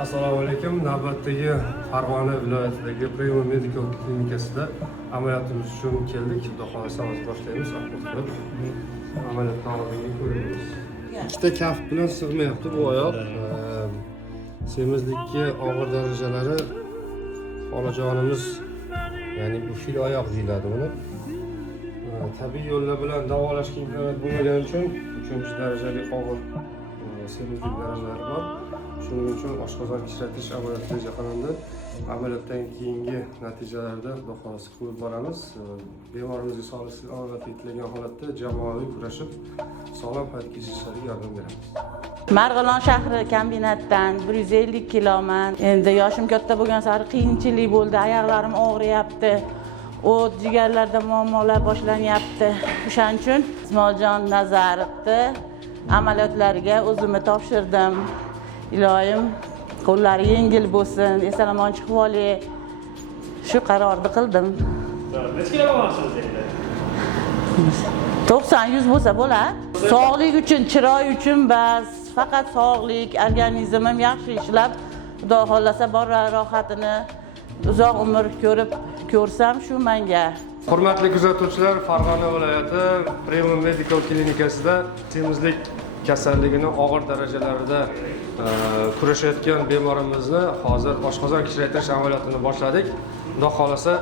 Assalomu alaykum. Navbatdagi Farg'ona viloyatidagi Premium Medical klinikasida amaliyotimiz uchun keldik. Xudo xolasa hozir boshlaymiz. Amaliyotdan oldingi ko'ramiz. Ikkita kaft bilan sig'mayapti bu oyoq. Semizlikka og'ir darajalari xolajonimiz, ya'ni bu fil oyoq deyiladi buni. Tabiiy yo'llar bilan davolashga imkoniyat bo'lmagani uchun 3-darajali og'ir semizlik darajalari bor. Shuning uchun oshqozon kichratish amaliyoti reja qilindi. Amaliyotdan keyingi natijalarda xudo xolasa ko'rib boramiz. Bemorimizga sog'lik yetlagan holatda jamoaviy kurashib sog'lom hayot kechirishlarga yordam beramiz. Marg'ilon shahri kombinatdan 150 kiloman. Endi yoshim katta bo'lgan sari qiyinchilik bo'ldi. Oyoqlarim og'riyapti. O't jigarlarda muammolar boshlanyapti. O'shaning uchun Ismoiljon Nazarovni amaliyotlariga o'zimni topshirdim. Iloyim qo'llari yengil bo'lsin, eson-omon chiqib olay. Shu qarorni qildim. Necha kilo bo'lasiz endi? 90-100 bo'lsa bo'ladi. Sog'lik uchun, chiroy uchun bas, faqat sog'lik, organizmim yaxshi ishlab, xudo xolasa bor rohatini uzoq umr ko'rsam shu menga. Hurmatli kuzatuvchilar, Farg'ona viloyati Premium Medical klinikasida semizlik kasalligini og'ir darajalarida kurashayotgan bemorimizni hozir oshqozon kichraytirish amaliyotini boshladik. Xudo xolasa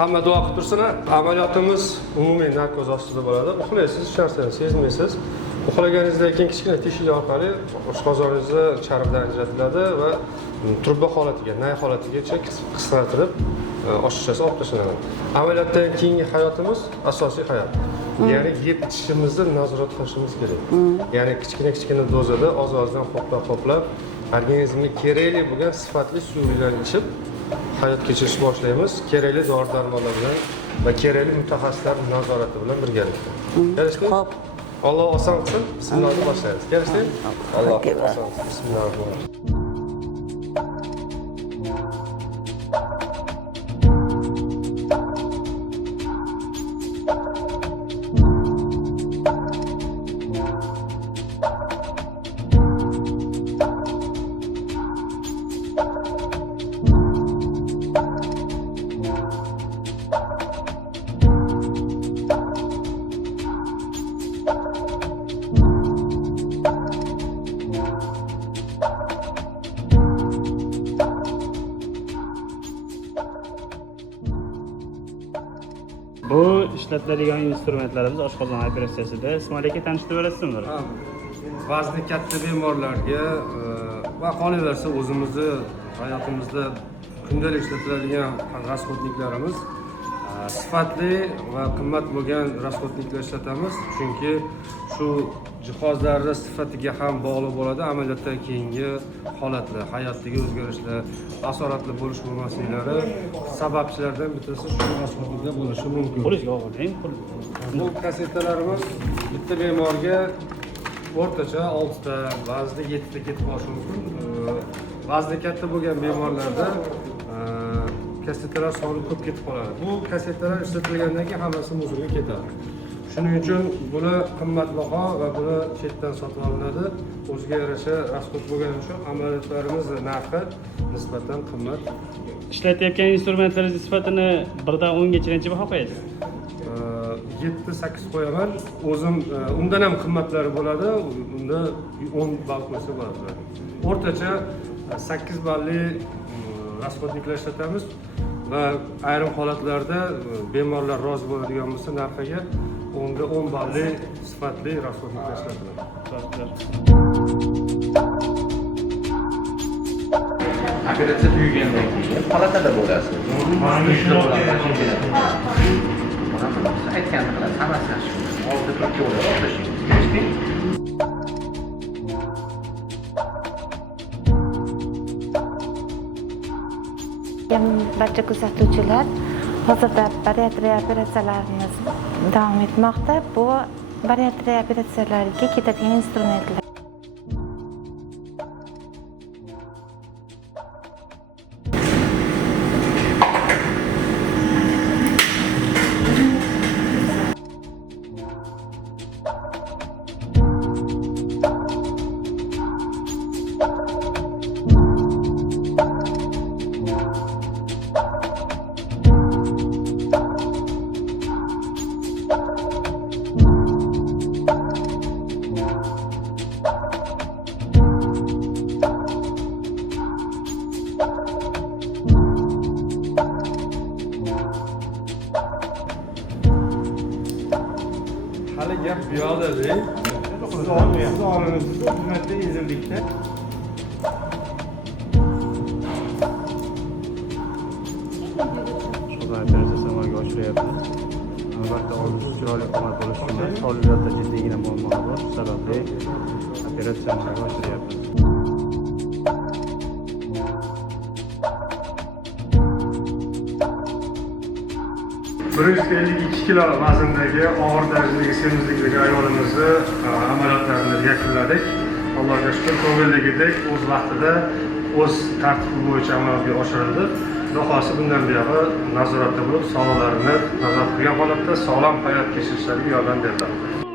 hamma duo qilib tursin. Amaliyotimiz umumiy narkoz ostida bo'ladi. Uxlaysiz, hech narsani sezmaysiz. Uxlaganingizdan keyin kichkina teshik orqali oshqozoningizni charmdan ajratiladi va turba holatiga, nay holatigacha qisqartirib oshqozon olib tashlanadi. Amaliyotdan keyingi hayotimiz asosiy hayot. Ya'ni yeb ichishimizni nazorat qilishimiz kerak. Ya'ni kichkina dozada oz-ozdan ho'plab organizmga kerakli bo'lgan sifatli suvlarni ichib hayot kechirishni boshlaymiz. Kerakli dori-darmonlar bilan va kerakli mutaxassislar nazorati bilan birgalikda. Kelishdimi? Xo'p. Alloh oson qilsin. Bismillah boshlaymiz. Kelishdimi? Alloh oson qilsin. Bismillah. Bu ishlatiladigan instrumentlarimiz oshqozon operatsiyasida. Ismoil aka tanishtirib berasizmi? Vazni katta bemorlarga va qolaversa o'zimizni hayotimizda kundalik ishlatiladigan rasxodniklarimiz sifatli va qimmat bo'lgan rasxodniklar ishlatamiz. Chunki shu jihozlarning sifatiga ham bog'liq bo'ladi. Amaliyotdan keyingi holatlar, hayotdagi o'zgarishlar, asoratli bo'lish bo'lmasliklari sababchilardan bittasi shu rasxodniklar bo'lishi mumkin. Bu kassetalarimiz bitta bemorga o'rtacha 6 ta, ba'zida 7 ta ketib qolishi mumkin. Vazni katta bo'lgan bemorlarda kassetalar soni ko'p ketib qoladi. Bu kassetalar ishlatilgandan keyin hammasi muzorga ketadi. Shuning uchun buni qimmatbaho va buni chetdan sotib olinadi. O'ziga yarasha rasxod bo'lgani uchun amaliyotlarimiz narxi nisbatan qimmat. Ishlatayotgan instrumentlaringiz sifatini 1 dan 10 gacha necha baho qo'yasiz? 7-8 qo'yaman. O'zim undan ham qimmatlari bo'ladi. Unda 10 ball qo'ysa bo'ladi. O'rtacha 8 balli rasxodniklar ishlatamiz va ayrim holatlarda bemorlar rozi bo'ladigan bo'lsa narxiga unda 10 balli sifatli rasxodniklar ishlatiladi. Operatsiya tugagandan keyin palatada bo'lasiz. Aytganini qilasiz, hammasi yaxshi. Oldi turibga o'rab o'tishingiz kerak. Barcha kuzatuvchilar, hozirda bariatriya operatsiyalarimiz davom etmoqda. Bu bariatriya operatsiyalariga ketadigan instrumentlar. Piyodalik. Siz olimisiz xizmatda ezillikda. Oshqozon operatsiyasi amalga oshiryapti. Albatta oldingi chiroyli qomat bo'lishi uchun sog'lig'ida jiddiygina muammolar bor. Shu sababli operatsiya amalga oshiryapti. 152 kilo vazndagi og'ir darajadagi semizlikdagi ayolimizni amaliyotlarini yakunladik. Allohga shukr, ko'ngildagidek o'z vaqtida o'z tartibi bo'yicha amalga oshirildi. Xudo xohlasa bundan buyog'i nazoratda bo'lib, sog'liqlarini nazorat qilgan holatda sog'lom hayot kechirishlariga yordam beriladi.